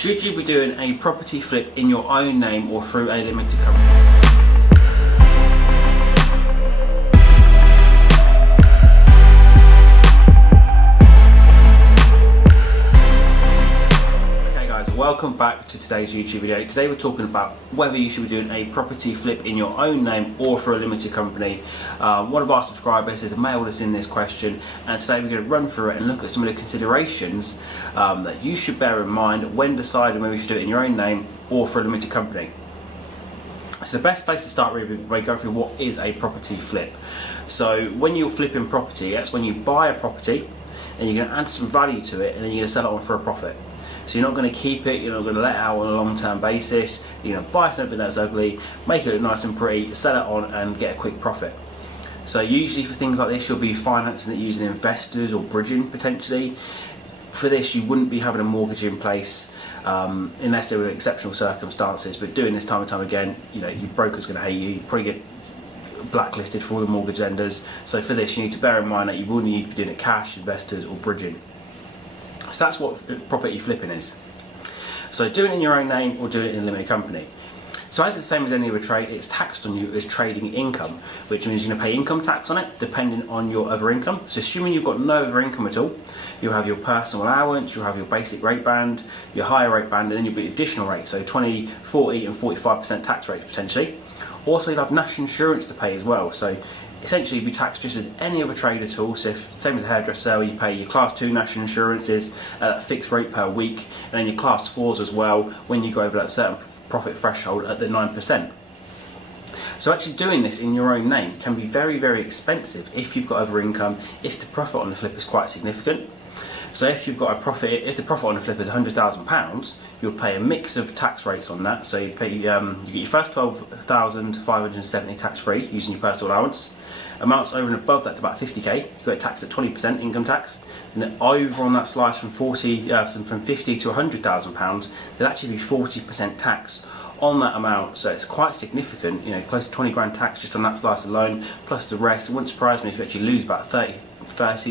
Should you be doing a property flip in your own name or through a limited company? Welcome back to today's YouTube video. Today we're talking about whether you should be doing a property flip in your own name or for a limited company. One of our subscribers has mailed us in this question, and today we're going to run through it and look at some of the considerations that you should bear in mind when deciding whether you should do it in your own name or for a limited company. So the best place to start really by going through what is a property flip. So when you're flipping property, that's when you buy a property and you're going to add some value to it and then you're going to sell it on for a profit. So you're not going to keep it, you're not going to let it out on a long-term basis. You're going to buy something that's ugly, make it look nice and pretty, sell it on and get a quick profit. So usually for things like this you'll be financing it using investors or bridging potentially. For this you wouldn't be having a mortgage in place unless there were exceptional circumstances, but doing this time and time again, you know, your broker's going to hate you, probably get blacklisted for all the mortgage lenders. So for this you need to bear in mind that you will need to be doing it cash, investors or bridging. So that's what property flipping is. So doing it in your own name or doing it in a limited company. So as it's the same as any other trade, it's taxed on you as trading income, which means you're going to pay income tax on it depending on your other income. So assuming you've got no other income at all, you'll have your personal allowance, you'll have your basic rate band, your higher rate band, and then you'll be additional rates, so 20, 40 and 45% tax rates potentially. Also you'll have national insurance to pay as well. So essentially you'd be taxed just as any other trade at all. So same as a hairdresser, you pay your class 2 national insurances at a fixed rate per week, and then your class 4s as well when you go over that certain profit threshold at the 9%. So actually doing this in your own name can be very, very expensive if you've got other income, if the profit on the flip is quite significant. So if you've got a profit, if the profit on the flip is £100,000, you'll pay a mix of tax rates on that. So you pay, you get your first 12,570 tax free using your personal allowance. Amounts over and above that to about 50k, you get taxed at 20% income tax, and then over on that slice from 50 to £100,000, there'll actually be 40% tax on that amount. So it's quite significant, you know, close to 20 grand tax just on that slice alone, plus the rest. It wouldn't surprise me if you actually lose about 30,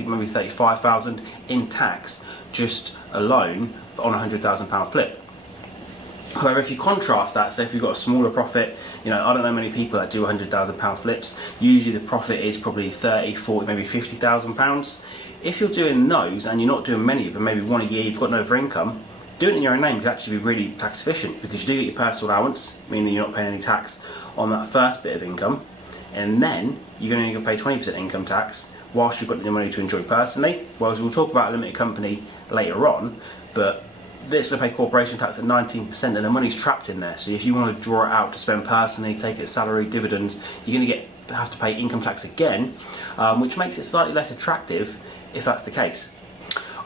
maybe 35,000 in tax just alone on a £100,000 flip. However, if you contrast that, so if you've got a smaller profit, you know, I don't know many people that do £100,000 flips. Usually the profit is probably 30, 40, maybe £50,000. If you're doing those and you're not doing many of them, maybe one a year, you've got no other income, doing it in your own name can actually be really tax efficient, because you do get your personal allowance, meaning you're not paying any tax on that first bit of income, and then you're going to pay 20% income tax whilst you've got the money to enjoy personally. Whereas we'll talk about a limited company later on, but this will pay corporation tax at 19% and the money's trapped in there. So if you want to draw it out to spend personally, take its salary, dividends, you're going to have to pay income tax again, which makes it slightly less attractive if that's the case.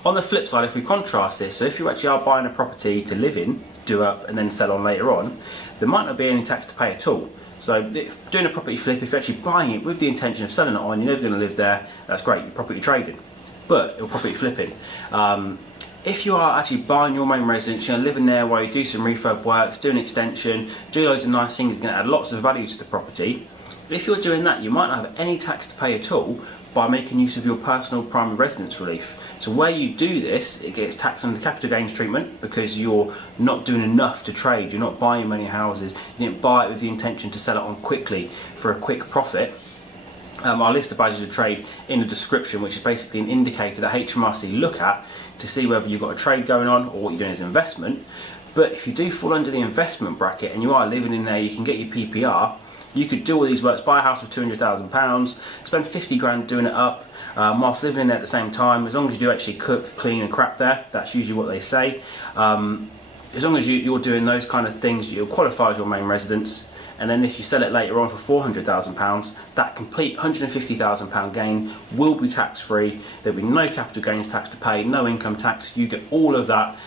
On the flip side, if we contrast this, so if you actually are buying a property to live in, do up and then sell on later on, there might not be any tax to pay at all. So doing a property flip, if you're actually buying it with the intention of selling it on, you're never going to live there, that's great, you're property trading. But you're property flipping. If you are actually buying your main residence, you're living there while you do some refurb works, do an extension, do loads of nice things, you're going to add lots of value to the property. If you're doing that, you might not have any tax to pay at all by making use of your personal primary residence relief. So where you do this, it gets taxed under capital gains treatment because you're not doing enough to trade, you're not buying many houses, you didn't buy it with the intention to sell it on quickly for a quick profit. Our list of badges of trade in the description, which is basically an indicator that HMRC look at to see whether you've got a trade going on or what you're doing as investment. But if you do fall under the investment bracket and you are living in there, you can get your PPR. You could do all these works, buy a house for £200,000, spend 50 grand doing it up, whilst living in there at the same time. As long as you do actually cook, clean and crap there, that's usually what they say. As long as you're doing those kind of things, you'll qualify as your main residence. And then if you sell it later on for £400,000, that complete £150,000 gain will be tax free. There'll be no capital gains tax to pay, no income tax. You get all of that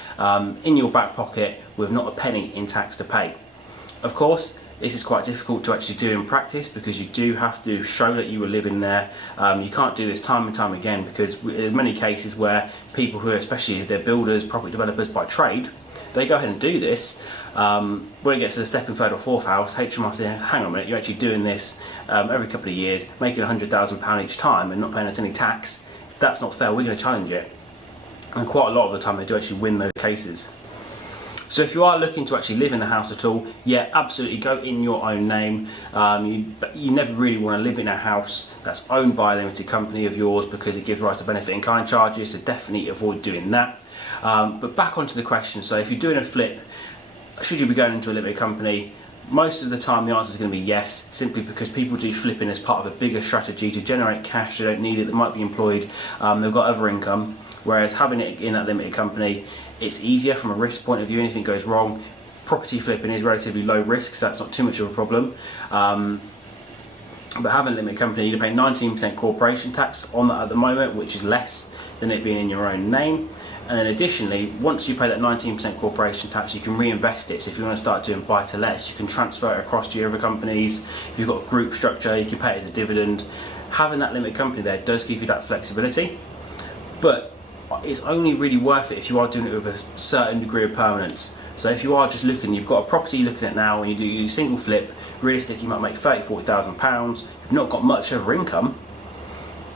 in your back pocket with not a penny in tax to pay. Of course, this is quite difficult to actually do in practice because you do have to show that you were living there. You can't do this time and time again because there's many cases where people who are, especially they're builders, property developers by trade, they go ahead and do this. When it gets to the second, third or fourth house, HMRC say, hang on a minute, you're actually doing this every couple of years, making £100,000 each time and not paying us any tax. That's not fair, we're going to challenge it. And quite a lot of the time they do actually win those cases. So if you are looking to actually live in the house at all, yeah, absolutely go in your own name. You never really want to live in a house that's owned by a limited company of yours because it gives rise to benefit in kind charges, so definitely avoid doing that. But back onto the question, so if you're doing a flip, should you be going into a limited company? Most of the time the answer is going to be yes, simply because people do flipping as part of a bigger strategy to generate cash. They don't need it, they might be employed, they've got other income, whereas having it in that limited company, it's easier from a risk point of view. Anything goes wrong, property flipping is relatively low risk, so that's not too much of a problem. But having a limited company, you pay 19% corporation tax on that at the moment, which is less than it being in your own name. And then additionally, once you pay that 19% corporation tax, you can reinvest it. So if you want to start doing buy-to-lets, you can transfer it across to your other companies. If you've got a group structure, you can pay it as a dividend. Having that limited company there does give you that flexibility, but it's only really worth it if you are doing it with a certain degree of permanence. So if you are just looking, you've got a property you're looking at now and you do a single flip, realistically you might make £30,000-40,000. You've not got much other income,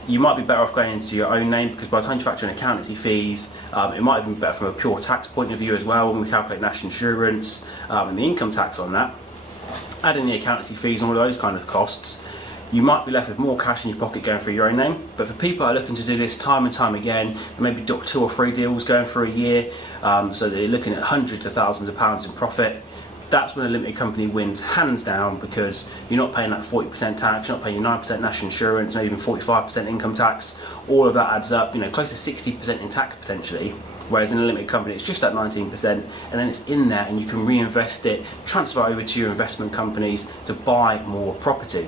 you might be better off going into your own name, because by the time you factor in accountancy fees, it might even be better from a pure tax point of view as well. When we calculate national insurance and the income tax on that, adding the accountancy fees and all those kind of costs, you might be left with more cash in your pocket going through your own name. But for people that are looking to do this time and time again, maybe 2 or 3 deals going for a year, so they're looking at hundreds of thousands of pounds in profit, that's when a limited company wins hands down, because you're not paying that 40% tax, you're not paying your 9% national insurance, maybe even 45% income tax. All of that adds up, close to 60% in tax potentially. Whereas in a limited company, it's just that 19%, and then it's in there and you can reinvest it, transfer over to your investment companies to buy more property.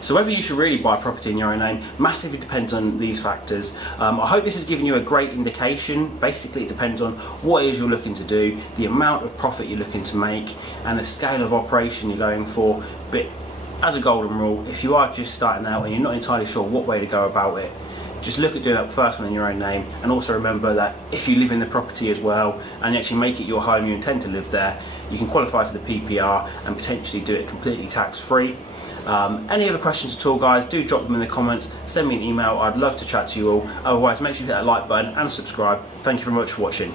So whether you should really buy property in your own name massively depends on these factors. I hope this has given you a great indication. Basically, it depends on what it is you're looking to do, the amount of profit you're looking to make, and the scale of operation you're going for. But as a golden rule, if you are just starting out and you're not entirely sure what way to go about it, just look at doing that first one in your own name. And also remember that if you live in the property as well and you actually make it your home, you intend to live there, you can qualify for the PPR and potentially do it completely tax-free. Any other questions at all, guys, do drop them in the comments, send me an email. I'd love to chat to you all. Otherwise, make sure you hit that like button and subscribe. Thank you very much for watching.